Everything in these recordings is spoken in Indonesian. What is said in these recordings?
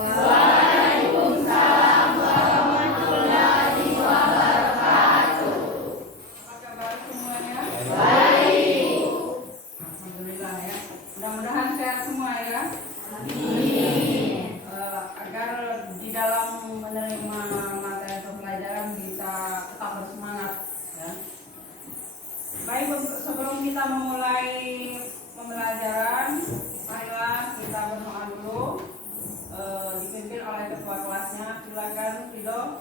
Waalaikumsalam warahmatullahi wabarakatuh. Apa kabar semuanya? Baik. Alhamdulillah ya. Mudah-mudahan sehat semua ya. Amin. Agar di dalam menerima materi pembelajaran bisa tetap bersemangat ya. Baik, sebelum kita memulai pembelajaran, marilah kita berdoa dulu. Dipimpin oleh ketua kelasnya. Silakan Rido.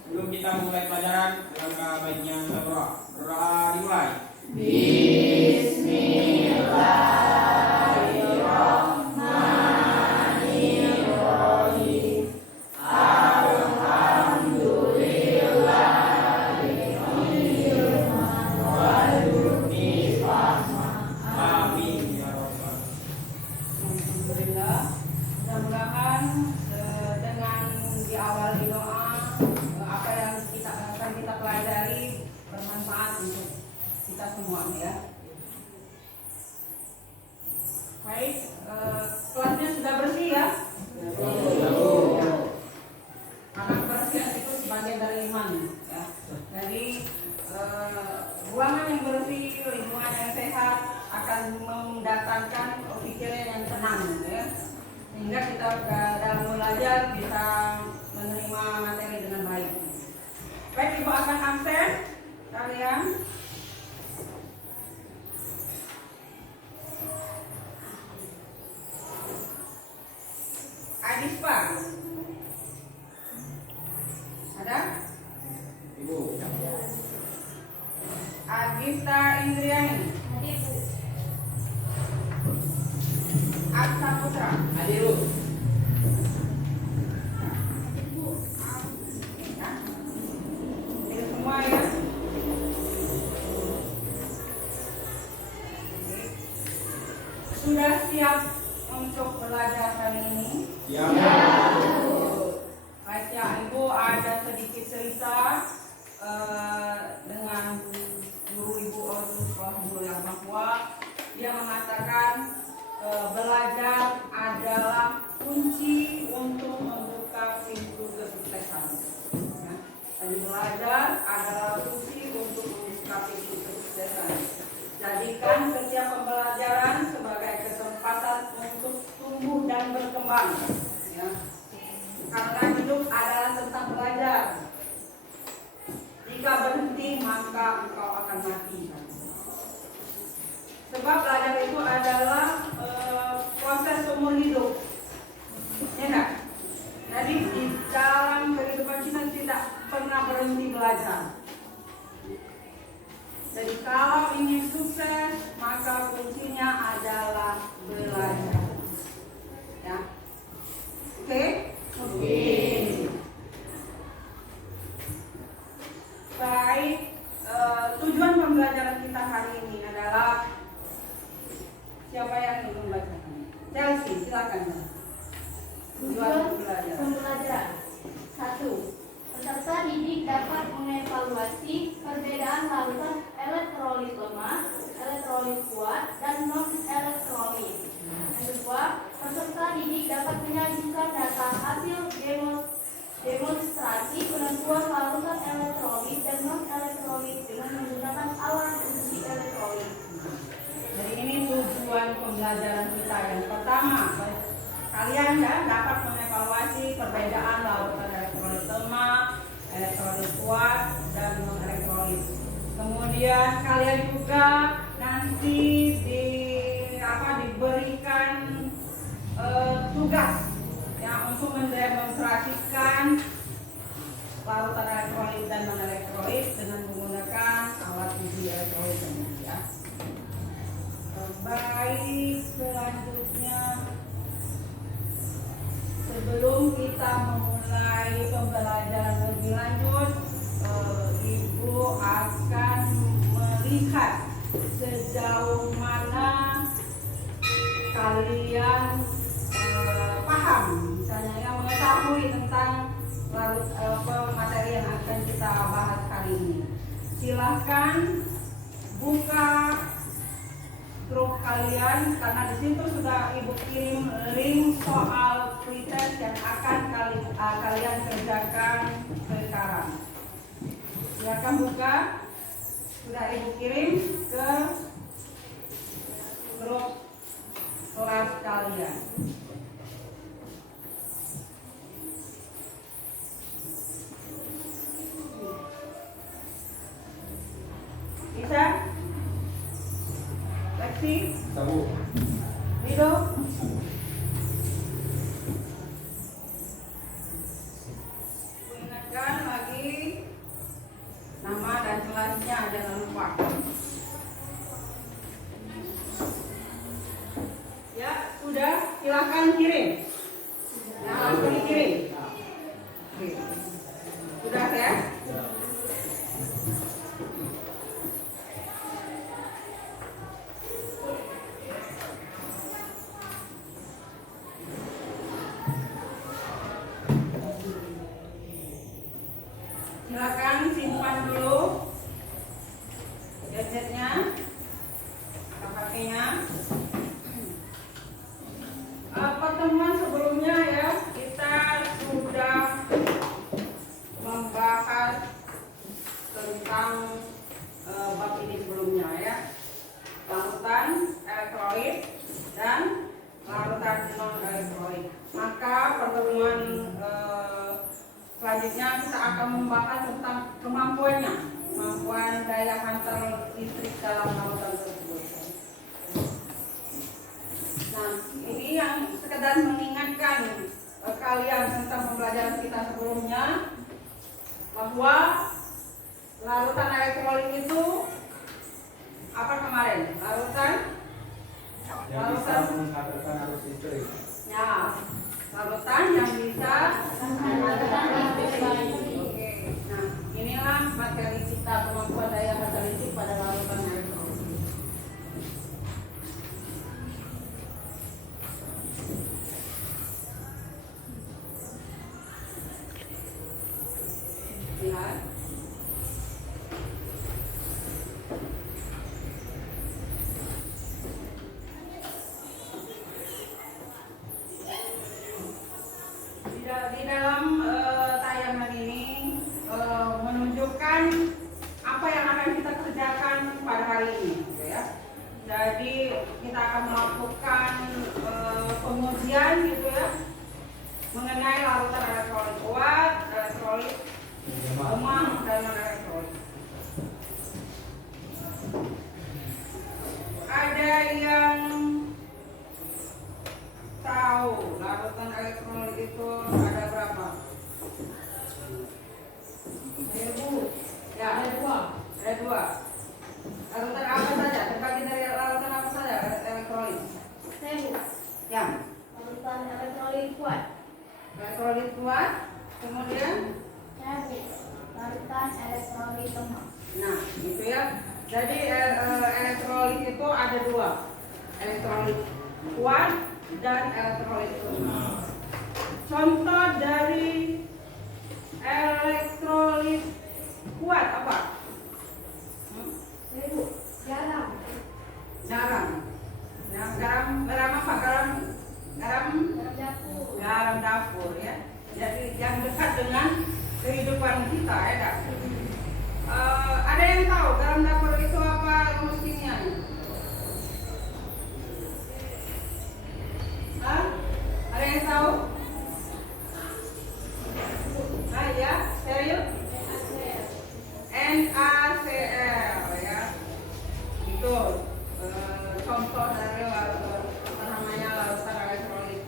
Sebelum kita mulai pelajaran, langkah baiknya kita berdoa. Berdoa dimulai. Bismillahirrahmanirrahim. Amin ya rabbal. Alhamdulillah. Mudah-mudahan dengan diawali doa apa yang akan kita pelajari bermanfaat untuk kita semua ya. Baik, kelasnya sudah bersih ya. Karena kebersihan itu sebagian dari iman ya. Jadi ruangan yang bersih, lingkungan yang sehat akan mendatangkan pikiran yang tenang ya. Sehingga kita dalam belajar bisa menerima materi dengan baik. Baik, Ibu akan absen kalian. Adispa ada? Ibu. Agista Indriani, Aksa Putra, Hadir, Bu. ya. Ini semua ya. Sudah siap untuk belajar kali ini? Siap. Baik ya, Ibu ada sedikit cerita dengan guru Ibu sekolah dulu yang bahwa dia mengatakan belajar adalah kunci untuk membuka pintu kesuksesan. Ya. Jadi belajar adalah kunci untuk membuka pintu kesuksesan. Jadikan setiap pembelajaran sebagai kesempatan untuk tumbuh dan berkembang. Ya. Karena hidup adalah tentang belajar. Jika berhenti maka engkau akan mati. Sebab belajar itu adalah proses umur hidup. Ya enggak? Jadi di dalam kehidupan kita tidak pernah berhenti belajar. Jadi kalau ingin sukses maka kuncinya adalah belajar. Ya. Oke? Oke. Baik, tujuan pembelajaran kita hari ini adalah siapa yang ingin membacakan? Chelsea, silakan. Tujuan Pembelajaran 1. Peserta didik dapat mengevaluasi perbedaan larutan elektrolit lemah, elektrolit kuat, dan non-elektrolit. Yang kedua, peserta didik dapat menyajikan data hasil demonstrasi penentuan larutan elektrolit dan non-elektrolit dengan menggunakan alat uji elektrolit. Jadi ini tujuan pembelajaran kita. Yang pertama, kalian dapat mengevaluasi perbedaan larutan elektrolit lemah, elektrolit kuat, dan non-elektrolit. Kemudian kalian juga nanti diberikan tugas ya untuk mendemonstrasikan larutan elektrolit dan non-elektrolit dengan menggunakan alat uji elektrolit ya. Baik, selanjutnya sebelum kita memulai pembelajaran lebih lanjut, Ibu akan melihat sejauh mana kalian paham, misalnya yang mengetahui tentang materi yang akan kita bahas kali ini. Silahkan buka grup kalian karena di situ sudah Ibu kirim link soal pretest Silakan buka. Sudah Ibu kirim ke grup kelas kalian. Bisa? Lexi? Tahu. Rido? Ingatkan lagi nama dan kelasnya, jangan lupa. Ya, sudah, silakan kirim. Nah, langsung dikirim. Oke. Sudah ya? Silakan simpan dulu gadgetnya, HP-nya. Pertemuan sebelumnya ya, kita sudah membahas tentang bab ini sebelumnya ya, larutan elektrolit dan larutan non elektrolit. Maka pertemuan selanjutnya kita akan membahas tentang kemampuan daya hantar listrik dalam larutan tersebut. Nah, ini yang sekedar mengingatkan kalian tentang pembelajaran kita sebelumnya, bahwa larutan elektrolit itu apa kemarin? Larutan Menghantarkan arus listrik. ya, larutan yang bisa menghantarkan listrik. Oke. Nah, inilah materi kita, kemampuan daya hantar listrik pada larutan elektrolit. Lihat. Di dalam tayangan ini menunjukkan apa yang akan kita kerjakan pada hari ini, gitu ya. Jadi kita akan melakukan pengujian gitu ya, mengenai larutan elektrolit kuat, elektrolit lemah, dan non elektrolit. Ada yang tahu larutan elektrolit itu ada berapa? Ada Bu? Ya, ada dua. Ada dua. Larutan apa saja? Terbagi dari larutan apa saja elektrolit? Saya Bu. Ya, Larutan elektrolit kuat. elektrolit kuat. Kemudian, Saya Bu. Larutan elektrolit lemah. nah itu ya. Jadi elektrolit itu ada dua, elektrolit kuat dan elektrolit lemah. Contoh dari elektrolit kuat apa? Saya Bu. Garam. Garam. Nah, garam apa? Garam Garam dapur. garam dapur ya. Jadi yang dekat dengan kehidupan kita ya Kak. Ada yang tahu garam dapur itu apa rumus kimianya? Hah? Ada yang tahu? Nah ya, serius? NaCl ya. Itu contoh dari namanya larutan elektrolit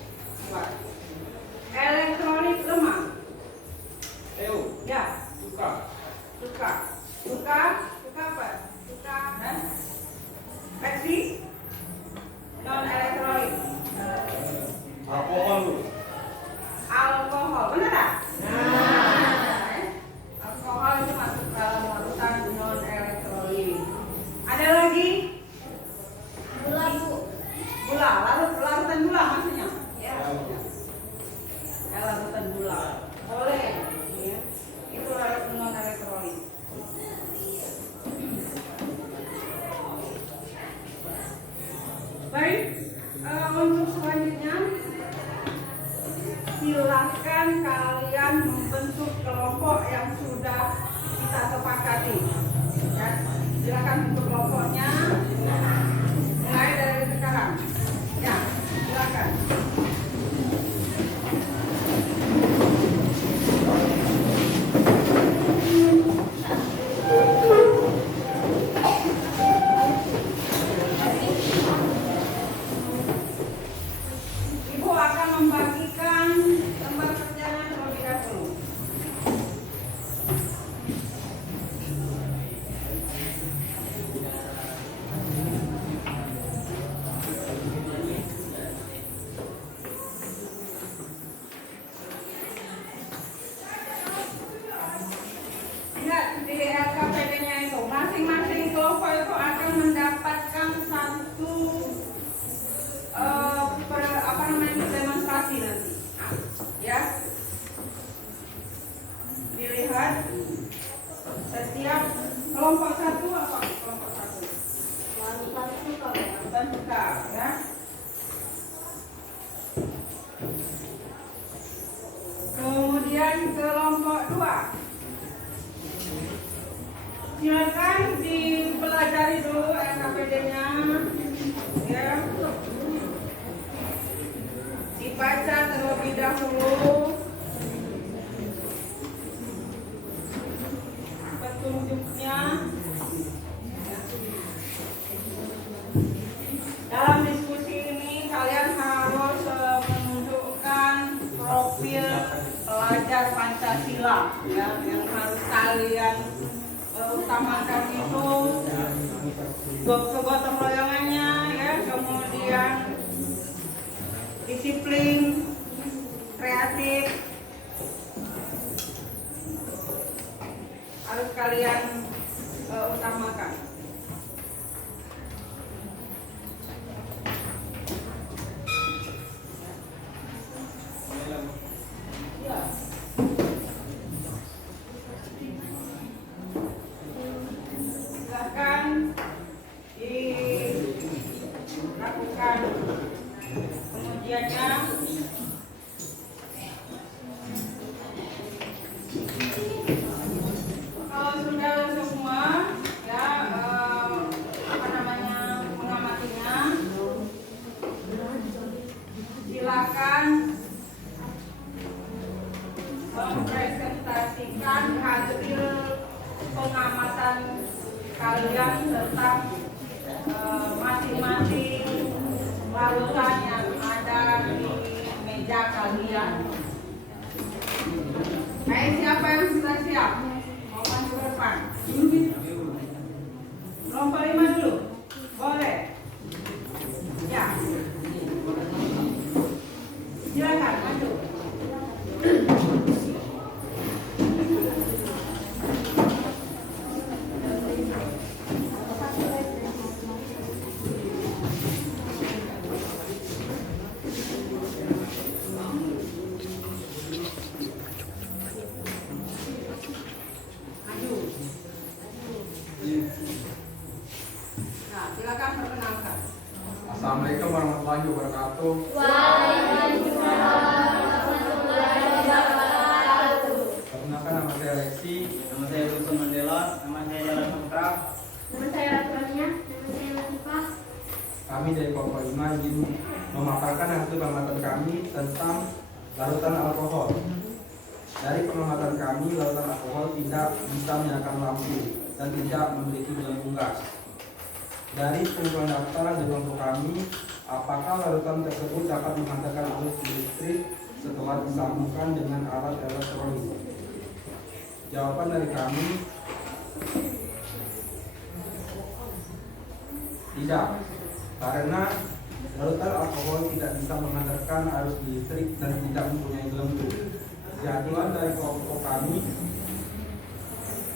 kuat. Elektrolit lemah. Ayo, Ya, suka. suka apa? Suka dan Pepsi non elektrolit. Alkohol. Alkohol, benar tak? Nah, alkohol itu masuk dalam larutan non elektrolit. Ada lagi? Gula Bu. Gula, larutan gula maksudnya? Ya. Ya. Larutan gula. Boleh. Ya. Itu larutan non elektrolit. Baik, untuk selanjutnya silahkan kalian membentuk kelompok yang sudah kita sepakati. Ya, silakan untuk kelompoknya mulai dari sekarang. Ya, silakan. Ibu akan membagikan lembar kerjanya terlebih dahulu. Ingat, di LKPD-nya itu masing-masing kelompok itu akan mendapatkan satu demonstrasi nanti, ya. Dilihat setiap kelompok satu apa kelompok satu lakukan suka, ya. Kemudian kelompok dua, silakan dipelajari dulu LKPD-nya, ya. Dibaca terlebih dahulu petunjuknya. Dalam diskusi ini kalian harus menunjukkan profil pelajar Pancasila, ya, yang harus kalian utamakan itu kegotong royongannya, ya, kemudian disiplin, kreatif, harus kalian utamakan. Ya. Silakan dilakukan pengujiannya. Kalau sudah semua, ya, mengamatinya, silakan mempresentasikan hasil pengamatan kalian tentang masing-masing larutan yang ada di meja kalian. Baik, siapa yang sudah siap? Mau maju ke depan? Kelompok 5 dulu. Boleh? Ya. Silakan maju. Nah, silakan perkenalkan. Assalamualaikum warahmatullahi wabarakatuh. Perkenalkan, nama saya Lexi. Nama saya Wilson Mandela, nama saya Jalan Putra. Nama saya Ratunya, nama saya Latifah. Kami dari kelompok 5 ingin memaparkan hasil pengamatan kami tentang larutan alkohol. Dari pengamatan kami, larutan alkohol tidak bisa menyalakan lampu dan tidak memiliki gelembung gas. Dari pengumpulan daftar di kelompok kami, apakah larutan tersebut dapat menghantarkan arus listrik setelah disambungkan dengan alat elektronik? Jawaban dari kami, tidak, karena larutan alkohol tidak bisa menghantarkan arus listrik dan tidak mempunyai gelembung. Kesimpulan dari kelompok kami,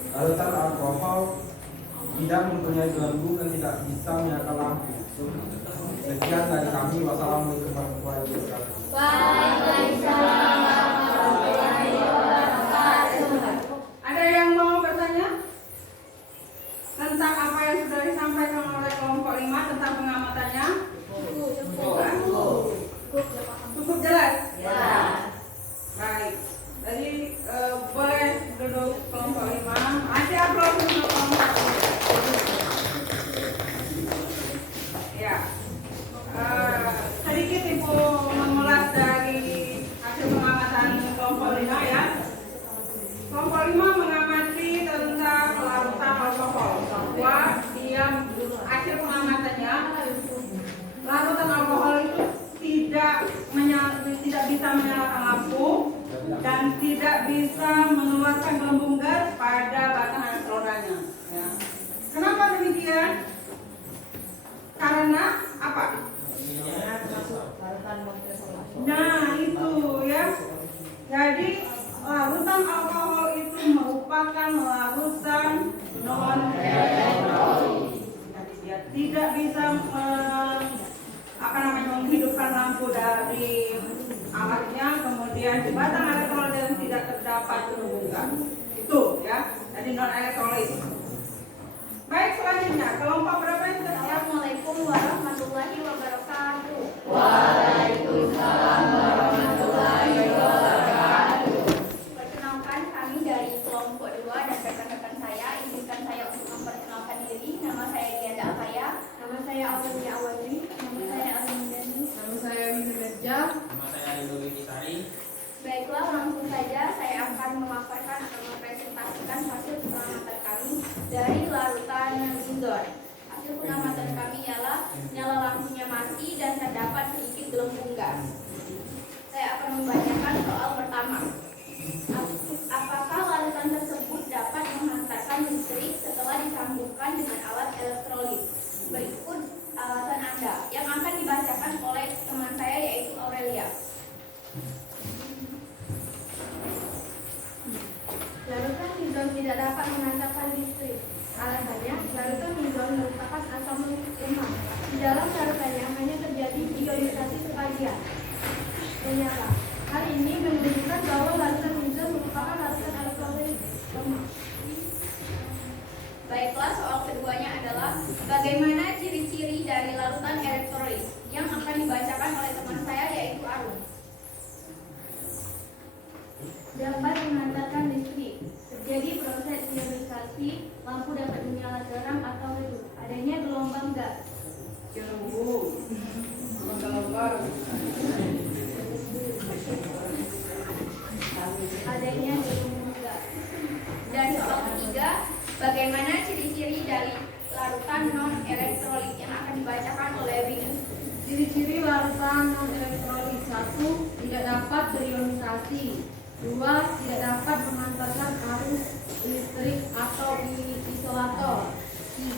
larutan alkohol tidak mempunyai gelembung dan tidak bisa menyalakan lampu. Sekian dari kami. Wassalamualaikum warahmatullahi wabarakatuh. Waalaikumsalam warahmatullahi wabarakatuh. Ada yang mau bertanya tentang apa yang sudah disampaikan oleh kelompok 5 tentang pengamatannya? Cukup jelas? Ya. Baik. Jadi boleh duduk kelompok 5. tidak bisa menyalakan lampu dan tidak bisa mengeluarkan gelembung gas pada batang elektrodanya. Ya. Kenapa demikian? Karena apa? Nah itu ya. Jadi larutan alkohol itu merupakan larutan non elektrolit. Tidak bisa menghidupkan lampu dari alatnya, kemudian di batang elektrolit tidak terdapat gelembung gas. Itu ya. Jadi non elektrolit. Baik, selanjutnya kelompok berapa yang sudah siap? Assalamualaikum warahmatullahi wabarakatuh. Waalaikumsalam warahmatullahi wabarakatuh. Perkenalkan, kami dari kelompok 2 dan rekan-rekan saya. Izinkan saya untuk memperkenalkan diri. Nama saya Giada Afaya. Nama saya Aulia Awali. Nama saya Alindani. Nama saya Winnie Merja. Nama saya Rindu Witisari. Baiklah, langsung saja saya akan memaparkan atau mempresentasikan hasil pengamatan kami dari larutan indoor. Hasil pengamatan kami ialah nyala lampunya mati dan terdapat sedikit gelembung gas. Saya akan membacakan soal pertama. Apakah larutan tersebut dapat menghantarkan listrik setelah disambungkan dengan alat elektrolit? Berikut alasan Anda yang akan dibacakan oleh teman saya yaitu Aurelia. Larutan hidron tidak dapat menghantarkan listrik. Alasannya, larutan hidron merupakan asam lemah. Di dalam larutannya hanya terjadi ionisasi sebagian menyala. Hal ini menunjukkan bahwa larutan hidron merupakan larutan elektrolit lemah. Baiklah, soal keduanya adalah bagaimana ciri-ciri dari larutan elektrolit yang akan dibacakan oleh teman saya yaitu Arun. Dapat menghantarkan listrik. Terjadi proses ionisasi, lampu dapat menyala terang atau redup. Adanya gelombang gas. Adanya gelombang gas. Dan soal ketiga, bagaimana ciri-ciri dari larutan non elektrolit yang akan dibacakan oleh Winnie. Ciri-ciri larutan non elektrolit: 1. Tidak dapat berionisasi. 2. Tidak dapat mengantarkan arus listrik atau isolator.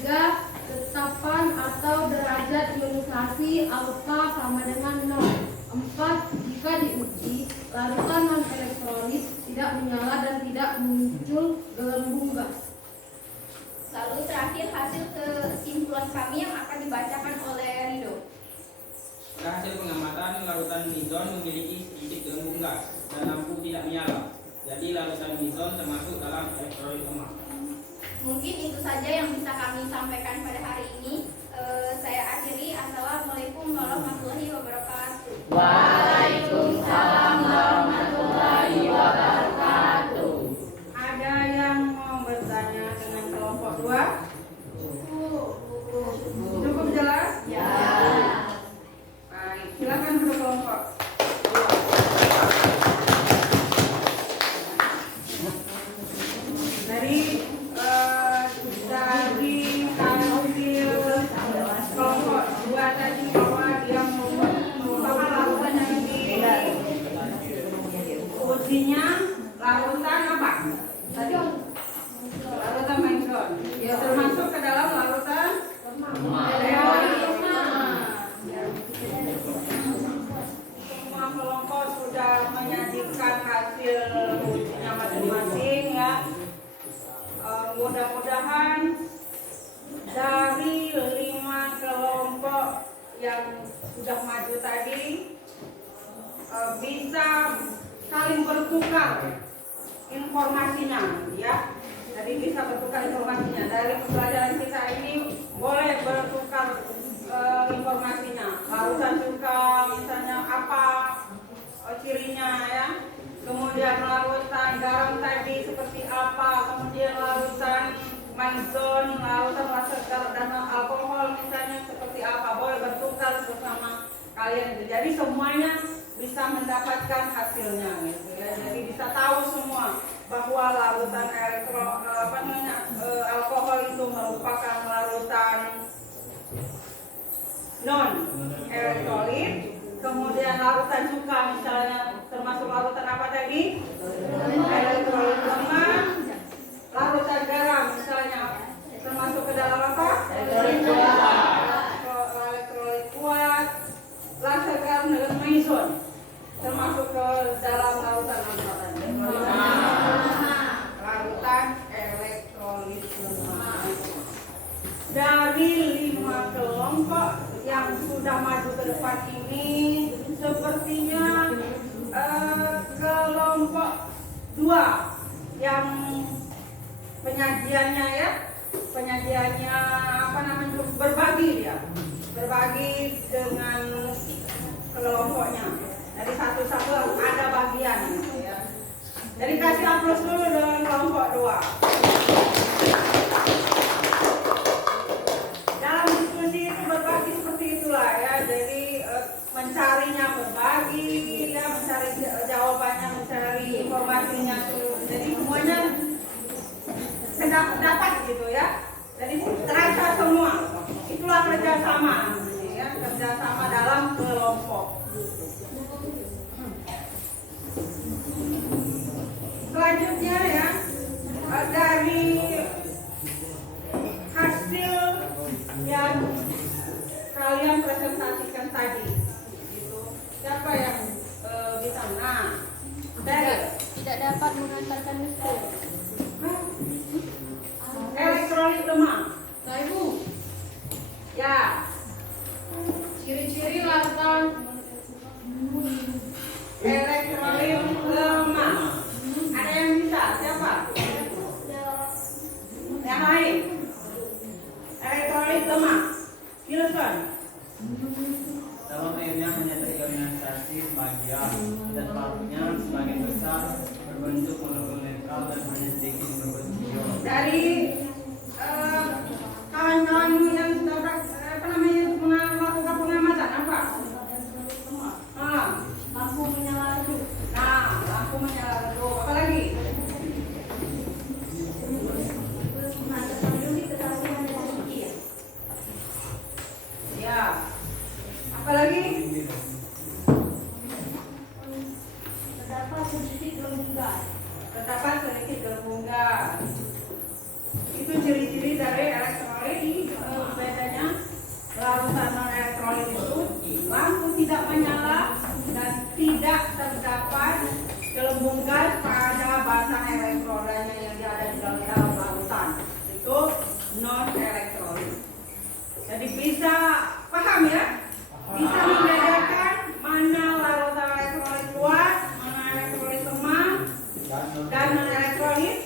3. Tetapan atau derajat ionisasi alfa sama dengan 0. 4. Jika diuji, larutan non elektrolit tidak menyala dan tidak muncul gelembung gas. Lalu terakhir hasil kesimpulan kami yang akan dibacakan oleh Rido. Pada hasil pengamatan, larutan hidron memiliki sedikit gelembung gas dan lampu tidak menyala. Jadi larutan hidron termasuk dalam elektrolit lemah. Mungkin itu saja yang bisa kami sampaikan pada hari ini. Saya akhiri. Assalamualaikum warahmatullahi wabarakatuh. Waalaikumsalam warahmatullahi wabarakatuh. Ada yang mau bertanya dengan kelompok 2? Cukup jelas? Ya. Baik, silakan duduk kelompok 2. Dari hasil kelompok 2 tadi bahwa dia merupakan larutan yang ujinya larutan apa? Tadi larutan mention. Ya, termasuk ke dalam larutan semua kelompok sudah menyajikan hasil ujinya masing-masing ya. Mudah-mudahan dari 5 kelompok yang sudah maju tadi bisa saling bertukar informasinya ya. Jadi bisa bertukar informasinya. Dari pembelajaran kita ini boleh bertukar informasinya. Larutan suka misalnya apa cirinya ya. Kemudian larutan garam tadi seperti apa. Kemudian larutan manzon, larutan laser dan alkohol misalnya seperti apa. Boleh bertukar bersama kalian. Jadi semuanya bisa mendapatkan hasilnya gitu ya. Jadi bisa tahu semua bahwa larutan alkohol itu merupakan larutan non elektrolit. Kemudian larutan cuka misalnya ke dalam lautan apa tadi? Lautan elektrolit lemah. Dari 5 kelompok yang sudah maju ke depan ini, sepertinya kelompok 2 yang penyajiannya apa namanya, berbagi dengan kelompoknya. Jadi satu-satu ada bagian gitu ya. Jadi kasih aplaus dulu dengan kelompok 2. Dalam diskusi itu berbagi seperti itulah ya. Jadi mencarinya berbagi, ya, mencari jawabannya, mencari informasinya tuh. Jadi semuanya dapat gitu ya. Jadi terasa semua. Itulah kerjasama, ya, kerjasama dalam kelompok. Selanjutnya ya, dari hasil yang kalian presentasikan tadi, gitu. Siapa yang bisa? Nah, Tidak dapat mengantarkan listrik. elektrolit lemah. Nah, Ibu, Ya, ciri-ciri larutan elektrolit lemah. Ada yang bisa? Siapa? Yang lain? Elektrolit lemah. Silakan. Dalam airnya hanya terionisasi sebagian dan larutnya sebagian besar berbentuk molekul netral dan hanya sedikit berbentuk ion. Dari kawan-kawanmu yang sudah melakukan pengamatan apa? lampu menyala redup. Nah, lampu menyala redup. Apa lagi? Ya. Apa lagi? Terdapat sedikit gelembungkan. Terdapat sedikit gelembungkan. Itu ciri-ciri dari elektrolit. Bedanya larutan non elektrolit itu lampu tidak menyala dan tidak terdapat gelembungkan pada batang elektrodanya yang ada di dalam larutan. Itu non elektrolit. Jadi bisa paham ya? Bisa membedakan mana larutan elektrolit kuat, mana elektrolit lemah, dan non elektrolit.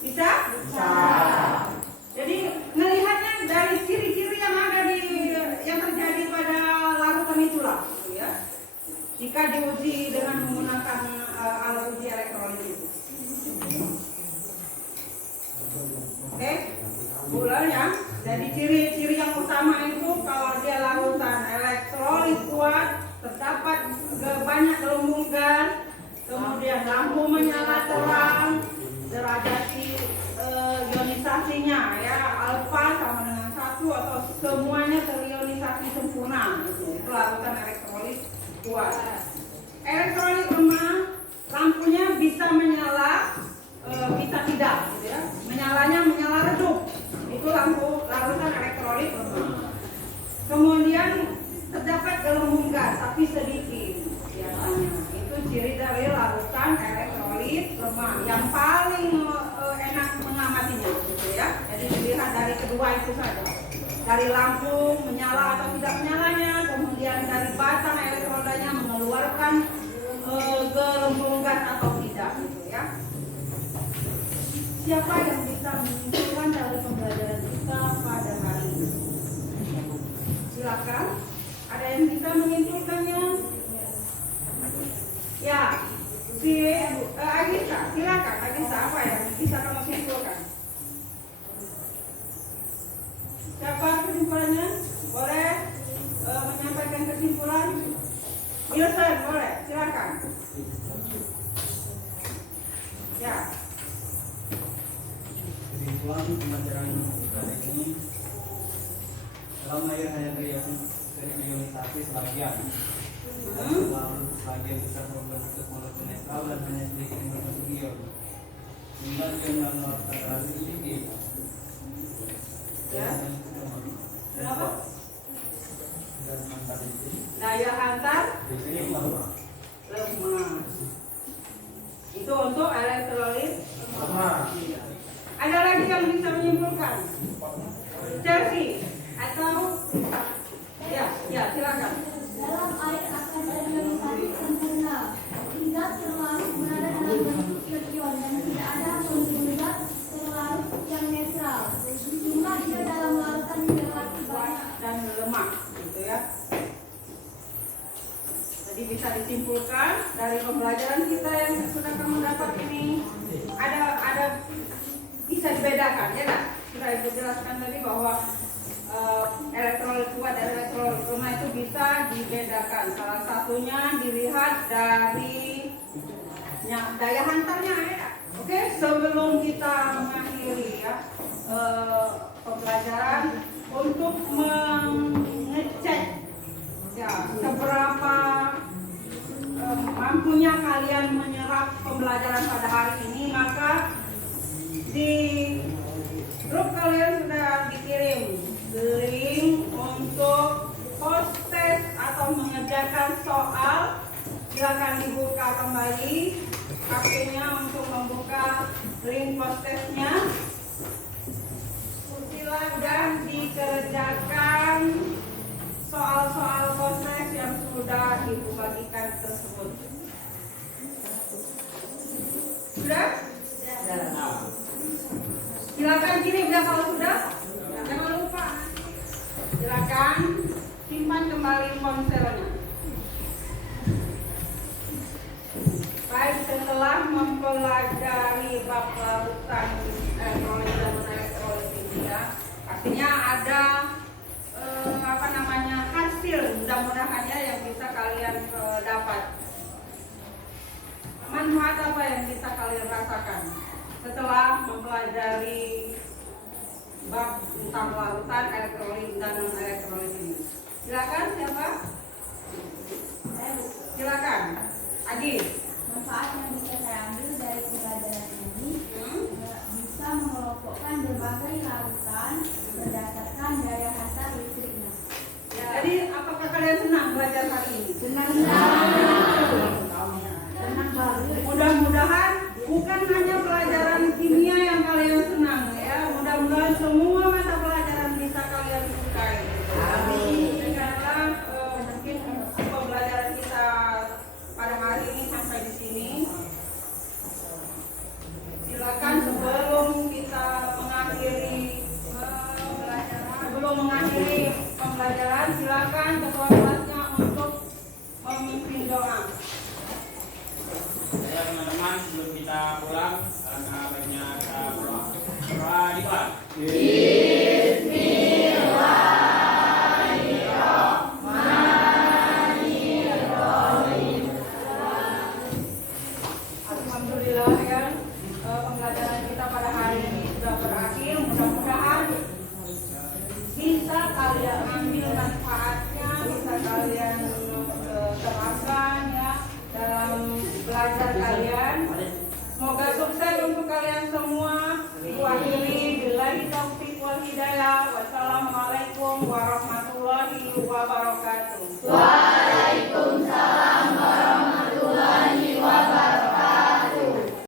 Bisa? Bisa. Jadi melihatnya dari ciri-ciri yang ada yang terjadi pada larutan itulah, gitu ya. Jika diuji dengan menggunakan alat uji elektrolit itu. Oke, ulang ya. Jadi ciri-ciri yang utama itu kalau dia larutan elektrolit kuat, terdapat banyak gelembungkan, kemudian lampu menyala terang, derajat ionisasinya ya alfa sama dengan 1 atau semuanya terionisasi sempurna. Itu larutan elektrolit kuat. Elektrolit lemah, lampunya bisa menyala, bisa tidak, gitu ya. Menyala redup. Itu larutan elektrolit lemah. Kemudian terdapat gelembungkan tapi sedikit biasanya. Itu ciri dari larutan elektrolit lemah yang paling enak mengamatinya, gitu ya. Jadi dilihat dari kedua itu saja. Dari lampu menyala atau tidak menyalanya, kemudian dari batang elektrodanya mengeluarkan gelembungkan atau tidak, gitu ya. Siapa yang bisa menyimpulkan dari pembelajaran kita pada hari ini? Silakan. Ada yang bisa menyimpulkannya? Ya, Agisa, silakan. Agisa, apa yang bisa kamu simpulkan? Siapa kesimpulannya? Boleh menyampaikan kesimpulan? Wilson, boleh, silakan. Ya. Kesimpulan pembelajaran kali ini, dalam air hanya terionisasi sebagian. Lalu sebagian besar membentuk molekul netral dan hanya sedikit membentuk ion. Jumlah ion dalam larutan terlalu sedikit. Ya. Kenapa? Dan antar itu Daya antar lemah. lemah. yang bisa menyimpulkan? Chelsea atau ya silakan. Dalam air akan terionisasi sempurna, tidak terlarut berada dalam bentuk ion dan tidak ada penggugat terlarut yang netral. Cuma ia dalam larutan yang relatif banyak. Dan lemak, gitu ya. Jadi bisa disimpulkan dari pembelajaran kita yang sudah kamu dapat ini ada bisa dibedakan ya kan? Sudah ibu jelaskan tadi bahwa elektrolit kuat dan elektrolit lemah itu bisa dibedakan. Salah satunya dilihat dari daya hantarnya ya. Oke, sebelum kita mengakhiri ya pembelajaran untuk mengecek ya seberapa mampunya kalian menyerap pembelajaran pada hari ini, maka di grup kalian sudah dikirim link untuk post test atau mengerjakan soal. Silakan dibuka kembali HP-nya untuk membuka link post testnya. Silakan dikerjakan soal-soal post test yang sudah ibu bagikan tersebut. Sudah? Silakan kirim ya kalau sudah. Jangan lupa. Silakan simpan kembali ponselnya. Baik, setelah mempelajari bab larutan elektrolit dan elektrolit ini ya, pastinya ada hasil mudah-mudahan ya yang bisa kalian dapat. Manfaat apa yang bisa kalian rasakan setelah mempelajari bab tentang larutan elektrolit dan non elektrolit ini? Silakan siapa? Silakan. Adi. Manfaat yang bisa saya ambil dari pembelajaran ini bisa mengelompokkan berbagai larutan berdasarkan daya hantar listriknya. Jadi apakah kalian senang belajar hari ini? Senang banget. Mudah-mudahan bukan hanya pelajaran kimia yang kalian senang ya, mudah-mudahan semua mata pelajaran bisa kalian sukai. Amin. Karena mungkin pembelajaran kita pada hari ini sampai di sini. Silakan sebelum kita mengakhiri pembelajaran, silakan ketua kelasnya untuk memimpin doa. Ya teman-teman, sebelum kita pulang, alangkah baiknya kita berdoa. Berdoa di kelas. Alhamdulillah ya, pembelajaran kita pada hari ini sudah berakhir. Mudah-mudahan bisa kalian ambil manfaatnya, bisa kalian terapkan ya dalam belajar kalian. Semoga sukses untuk kalian semua. Wassalamualaikum warahmatullahi wabarakatuh.